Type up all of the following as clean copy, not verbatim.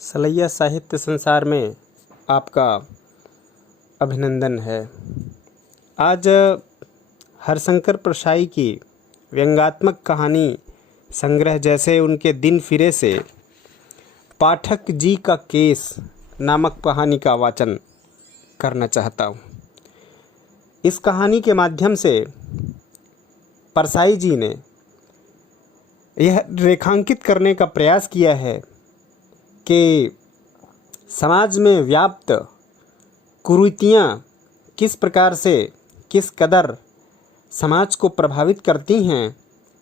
सलैया साहित्य संसार में आपका अभिनंदन है। आज हरशंकर परशाई की व्यंग्यात्मक कहानी संग्रह जैसे उनके दिन फिरे से पाठक जी का केस नामक कहानी का वाचन करना चाहता हूँ। इस कहानी के माध्यम से परसाई जी ने यह रेखांकित करने का प्रयास किया है कि समाज में व्याप्त कुरीतियाँ किस प्रकार से किस कदर समाज को प्रभावित करती हैं,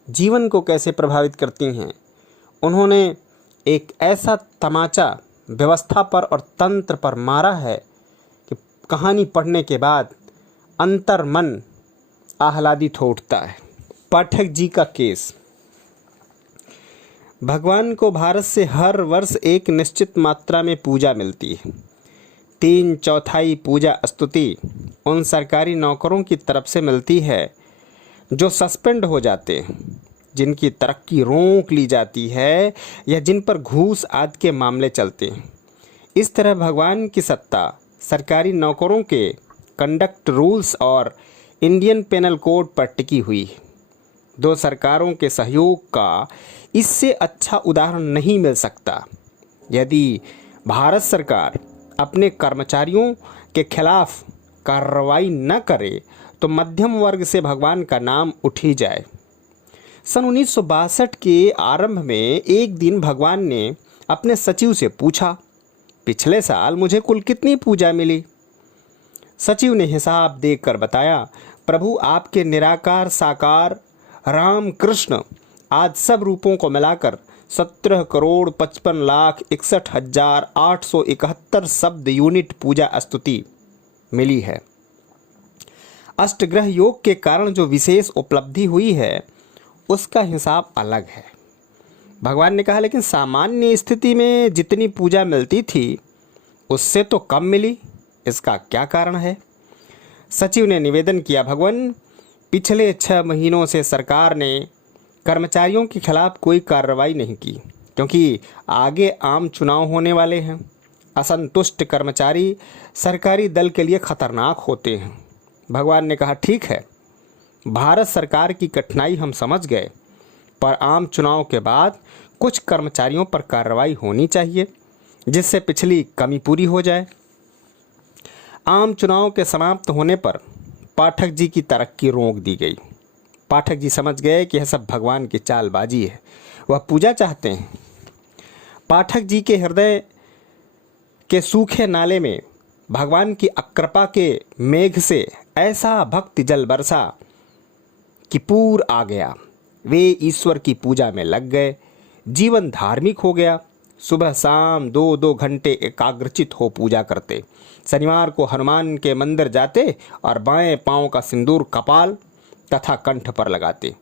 जीवन को कैसे प्रभावित करती हैं। उन्होंने एक ऐसा तमाचा व्यवस्था पर और तंत्र पर मारा है कि कहानी पढ़ने के बाद अंतर मन आह्लादित हो उठता है। पाठक जी का केस। भगवान को भारत से हर वर्ष एक निश्चित मात्रा में पूजा मिलती है। 3/4 पूजा स्तुति उन सरकारी नौकरों की तरफ से मिलती है जो सस्पेंड हो जाते हैं, जिनकी तरक्की रोक ली जाती है या जिन पर घूस आदि के मामले चलते हैं। इस तरह भगवान की सत्ता सरकारी नौकरों के कंडक्ट रूल्स और इंडियन पेनल कोड पर टिकी हुई है। दो सरकारों के सहयोग का इससे अच्छा उदाहरण नहीं मिल सकता। यदि भारत सरकार अपने कर्मचारियों के खिलाफ कार्रवाई न करे तो मध्यम वर्ग से भगवान का नाम उठ ही जाए। सन 1962 के आरंभ में एक दिन भगवान ने अपने सचिव से पूछा, पिछले साल मुझे कुल कितनी पूजा मिली? सचिव ने हिसाब देखकर बताया, प्रभु आपके निराकार साकार राम कृष्ण आज सब रूपों को मिलाकर 17,55,61,871 शब्द यूनिट पूजा स्तुति मिली है। अष्टग्रह योग के कारण जो विशेष उपलब्धि हुई है उसका हिसाब अलग है। भगवान ने कहा, लेकिन सामान्य स्थिति में जितनी पूजा मिलती थी उससे तो कम मिली, इसका क्या कारण है? सचिव ने निवेदन किया, भगवान पिछले 6 महीनों से सरकार ने कर्मचारियों के खिलाफ कोई कार्रवाई नहीं की, क्योंकि आगे आम चुनाव होने वाले हैं। असंतुष्ट कर्मचारी सरकारी दल के लिए खतरनाक होते हैं। भगवान ने कहा, ठीक है, भारत सरकार की कठिनाई हम समझ गए, पर आम चुनाव के बाद कुछ कर्मचारियों पर कार्रवाई होनी चाहिए जिससे पिछली कमी पूरी हो जाए। आम चुनाव के समाप्त होने पर पाठक जी की तरक्की रोक दी गई। पाठक जी समझ गए कि यह सब भगवान की चालबाजी है, वह पूजा चाहते हैं। पाठक जी के हृदय के सूखे नाले में भगवान की अकृपा के मेघ से ऐसा भक्ति जल बरसा कि पूर आ गया। वे ईश्वर की पूजा में लग गए, जीवन धार्मिक हो गया। सुबह शाम 2-2 घंटे एकाग्रचित हो पूजा करते। शनिवार को हनुमान के मंदिर जाते और बाएं पांव का सिंदूर कपाल तथा कंठ पर लगाते।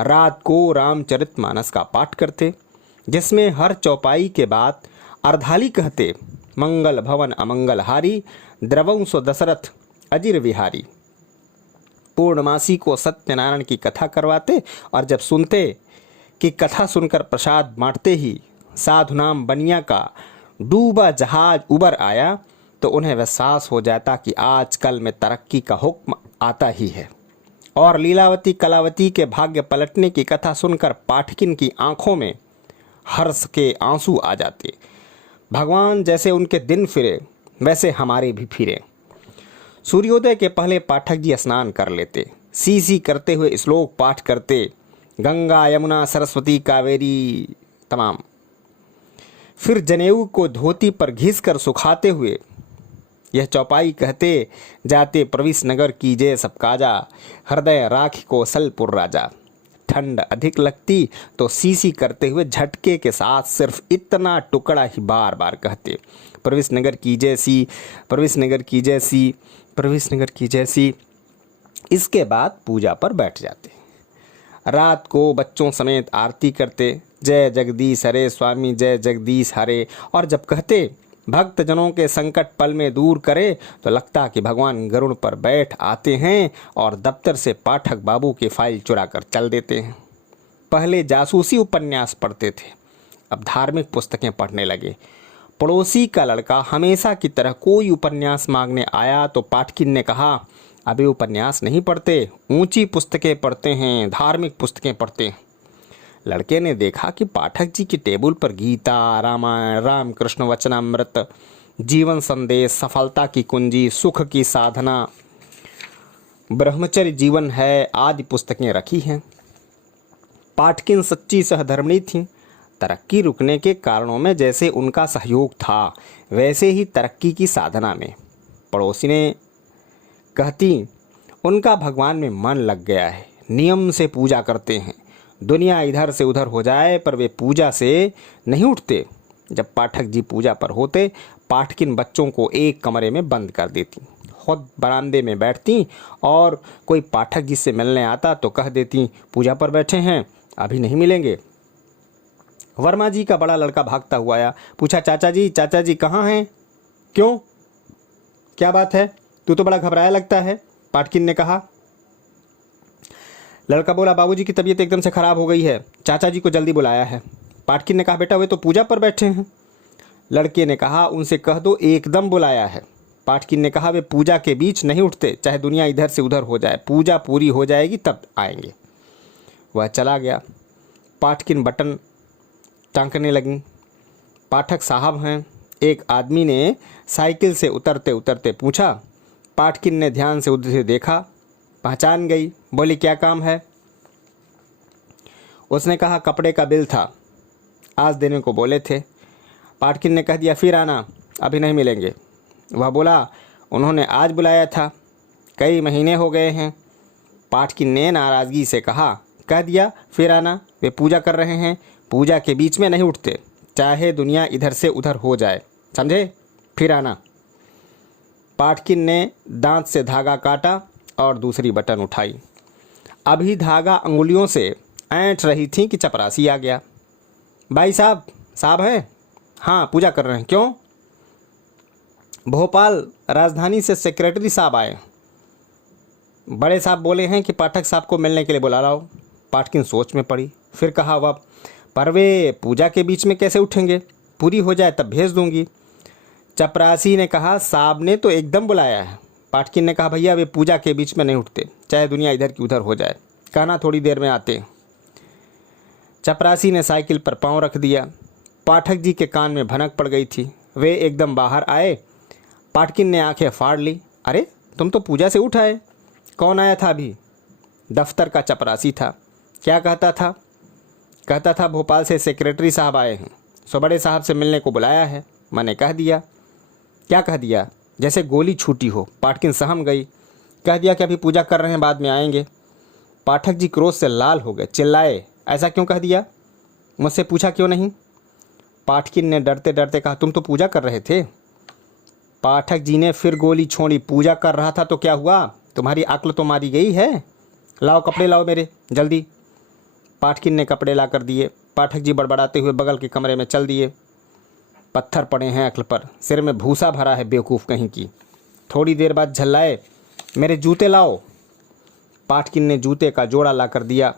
रात को रामचरितमानस का पाठ करते, जिसमें हर चौपाई के बाद अर्धाली कहते, मंगल भवन अमंगलहारी द्रवंसो दशरथ अजिर विहारी। पूर्णमासी को सत्यनारायण की कथा करवाते और जब सुनते कि कथा सुनकर प्रसाद बांटते ही साधुनाम बनिया का डूबा जहाज उबर आया तो उन्हें विश्वास हो जाता कि आजकल में तरक्की का हुक्म आता ही है। और लीलावती कलावती के भाग्य पलटने की कथा सुनकर पाठकिन की आंखों में हर्ष के आंसू आ जाते। भगवान जैसे उनके दिन फिरे वैसे हमारे भी फिरे। सूर्योदय के पहले पाठक जी स्नान कर लेते, सी करते हुए श्लोक पाठ करते, गंगा यमुना सरस्वती कावेरी तमाम। फिर जनेऊ को धोती पर घिस कर सुखाते हुए यह चौपाई कहते जाते, प्रविश नगर कीजिए सब काजा, हृदय राख को सलपुर राजा। ठंड अधिक लगती तो सी करते हुए झटके के साथ सिर्फ इतना टुकड़ा ही बार बार कहते, प्रविश नगर कीजिए सी, प्रविश नगर कीजिए सी, प्रविश नगर कीजिए सी। इसके बाद पूजा पर बैठ जाते। रात को बच्चों समेत आरती करते, जय जगदीश हरे स्वामी जय जगदीश हरे। और जब कहते भक्तजनों के संकट पल में दूर करे तो लगता कि भगवान गरुड़ पर बैठ आते हैं और दफ्तर से पाठक बाबू की फाइल चुरा कर चल देते हैं। पहले जासूसी उपन्यास पढ़ते थे, अब धार्मिक पुस्तकें पढ़ने लगे। पड़ोसी का लड़का हमेशा की तरह कोई उपन्यास मांगने आया तो पाठकिन ने कहा, अभी उपन्यास नहीं पढ़ते, ऊंची पुस्तकें पढ़ते हैं, धार्मिक पुस्तकें पढ़ते हैं। लड़के ने देखा कि पाठक जी की टेबल पर गीता, रामायण, रामकृष्ण वचनामृत, जीवन संदेश, सफलता की कुंजी, सुख की साधना, ब्रह्मचर्य जीवन है आदि पुस्तकें रखी हैं। पाठकिन सच्ची सहधर्मिणी थीं। तरक्की रुकने के कारणों में जैसे उनका सहयोग था, वैसे ही तरक्की की साधना में। पड़ोसी ने कहती, उनका भगवान में मन लग गया है, नियम से पूजा करते हैं, दुनिया इधर से उधर हो जाए पर वे पूजा से नहीं उठते। जब पाठक जी पूजा पर होते, पाठकिन बच्चों को एक कमरे में बंद कर देती, खुद बरामदे में बैठती और कोई पाठक जी से मिलने आता तो कह देती, पूजा पर बैठे हैं, अभी नहीं मिलेंगे। वर्मा जी का बड़ा लड़का भागता हुआ आया, पूछा, चाचा जी कहाँ हैं? क्यों, क्या बात है? तू तो बड़ा घबराया लगता है। पाठकिन ने कहा। लड़का बोला, बाबूजी की तबीयत एकदम से खराब हो गई है, चाचा जी को जल्दी बुलाया है। पाठकिन ने कहा, बेटा वे तो पूजा पर बैठे हैं। लड़के ने कहा, उनसे कह दो एकदम बुलाया है। पाठकिन ने कहा, वे पूजा के बीच नहीं उठते, चाहे दुनिया इधर से उधर हो जाए, पूजा पूरी हो जाएगी तब आएंगे। वह चला गया। पाठकिन बटन टांकने लगी। पाठक साहब हैं? एक आदमी ने साइकिल से उतरते उतरते पूछा। पाठकिन ने ध्यान से उधर देखा, पहचान गई। बोली, क्या काम है? उसने कहा, कपड़े का बिल था, आज देने को बोले थे। पाठकिन ने कह दिया, फिर आना, अभी नहीं मिलेंगे। वह बोला, उन्होंने आज बुलाया था, कई महीने हो गए हैं। पाठकिन ने नाराज़गी से कहा, कह दिया फिर आना, वे पूजा कर रहे हैं, पूजा के बीच में नहीं उठते, चाहे दुनिया इधर से उधर हो जाए, समझे? फिर आना। पाठकिन ने दांत से धागा काटा और दूसरी बटन उठाई। अभी धागा अंगुलियों से ऐंठ रही थी कि चपरासी आ गया। भाई साहब हैं? हाँ, पूजा कर रहे हैं। क्यों? भोपाल राजधानी से सेक्रेटरी साहब आए, बड़े साहब बोले हैं कि पाठक साहब को मिलने के लिए बुला लाओ। पाठकिन सोच में पड़ी, फिर कहा, वह पर वे पूजा के बीच में कैसे उठेंगे? पूरी हो जाए तब भेज दूंगी। चपरासी ने कहा, साहब ने तो एकदम बुलाया है। पाठकिन ने कहा, भैया वे पूजा के बीच में नहीं उठते, चाहे दुनिया इधर की उधर हो जाए, कहना थोड़ी देर में आते। चपरासी ने साइकिल पर पाँव रख दिया। पाठक जी के कान में भनक पड़ गई थी, वे एकदम बाहर आए। पाठकिन ने आंखें फाड़ ली, अरे तुम तो पूजा से उठ आए। कौन आया था अभी? दफ्तर का चपरासी था। क्या कहता था? कहता था, भोपाल से सेक्रेटरी साहब आए हैं, सो बड़े साहब से मिलने को बुलाया है। मैंने कह दिया। क्या कह दिया? जैसे गोली छूटी हो। पाठकिन सहम गई। कह दिया कि अभी पूजा कर रहे हैं, बाद में आएंगे। पाठक जी क्रोध से लाल हो गए, चिल्लाए, ऐसा क्यों कह दिया? मुझसे पूछा क्यों नहीं? पाठकिन ने डरते डरते कहा, तुम तो पूजा कर रहे थे। पाठक जी ने फिर गोली छोड़ी, पूजा कर रहा था तो क्या हुआ? तुम्हारी अक्ल तो मारी गई है। लाओ कपड़े लाओ मेरे, जल्दी। पाठकिन ने कपड़े ला कर दिए। पाठक जी बड़बड़ाते हुए बगल के कमरे में चल दिए। पत्थर पड़े हैं अक्ल पर, सिर में भूसा भरा है बेवकूफ़ कहीं की। थोड़ी देर बाद झल्लाए, मेरे जूते लाओ। पाठकिन ने जूते का जोड़ा ला कर दिया।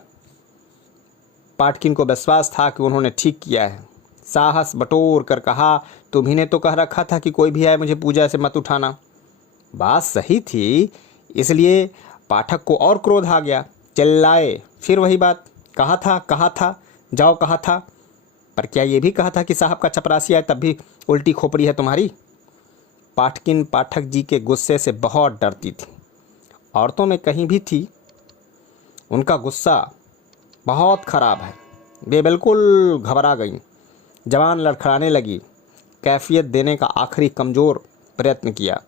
पाठकिन को विश्वास था कि उन्होंने ठीक किया है। साहस बटोर कर कहा, तुम्ही ने तो कह रखा था कि कोई भी आए मुझे पूजा से मत उठाना। बात सही थी, इसलिए पाठक को और क्रोध आ गया। चिल्लाए, फिर वही बात, कहा था, जाओ कहा था। पर क्या ये भी कहा था कि साहब का चपरासी आए तब भी उल्टी खोपड़ी है तुम्हारी? पाठकिन पाठक जी के गुस्से से बहुत डरती थी। औरतों में कहीं भी थी, उनका गुस्सा बहुत खराब है। वे बिल्कुल घबरा गईं, जवान लड़खड़ाने लगी। कैफियत देने का आखिरी कमज़ोर प्रयत्न किया।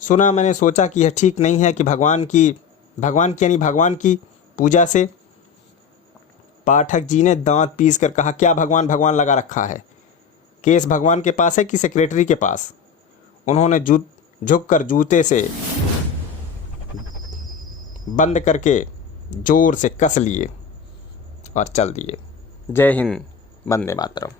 सुना, मैंने सोचा कि यह ठीक नहीं है कि भगवान की पूजा से। पाठक जी ने दांत पीस कर कहा, क्या भगवान लगा रखा है? केस भगवान के पास है कि सेक्रेटरी के पास? उन्होंने झुक कर जूते से बंद करके जोर से कस लिए और चल दिए। जय हिंद, वंदे मातरम।